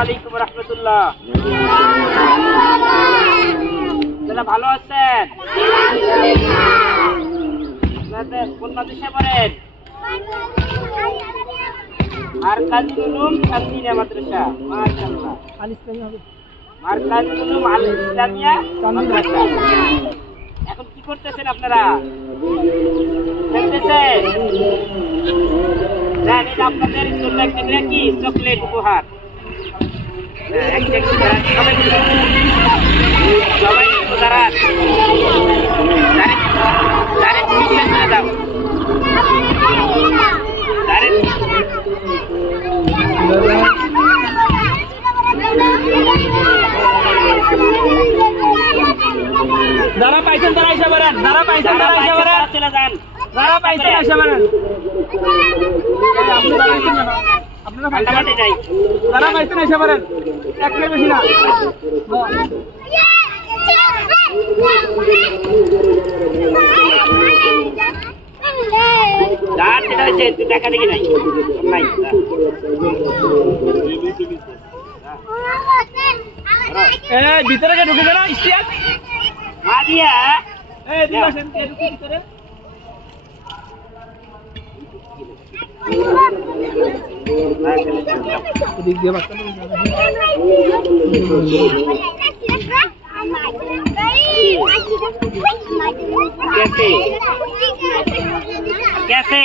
আলাইকুম রাহমাতুল্লাহ। আপনারা ভালো আছেন? আপনাদের কোন মাদ্রাসায় পড়েন? মারকাজুল উলুম চান্দিনা মাদ্রাসা। মাশাআল্লাহ। মারকাজুল উলুম আল ইসলামিয়া মাদ্রাসা। এখন কি করতেছেন আপনারা? খেলতেছেন? জানেন আপনাদের জন্য একটা করে কি চকলেট উপহার। সবাই দাঁড়ান, যারা পাইছেন তারা এসে বেড়ান, যারা পাইছেন তারা এসে বেড়ান, চলে যান, যারা পাইছেন এসে বেড়ান। আপনারা ফান্ডামাতে যাই, যারা পাইছেন এসে বেড়ান, এক প্লেট বেশি না। যার যেটা হয়েছে দেখা দেখি নাই নাই ভিতরে ঢুকে যারা ইস্তিয়াক দিয়া ভিতরে कैसे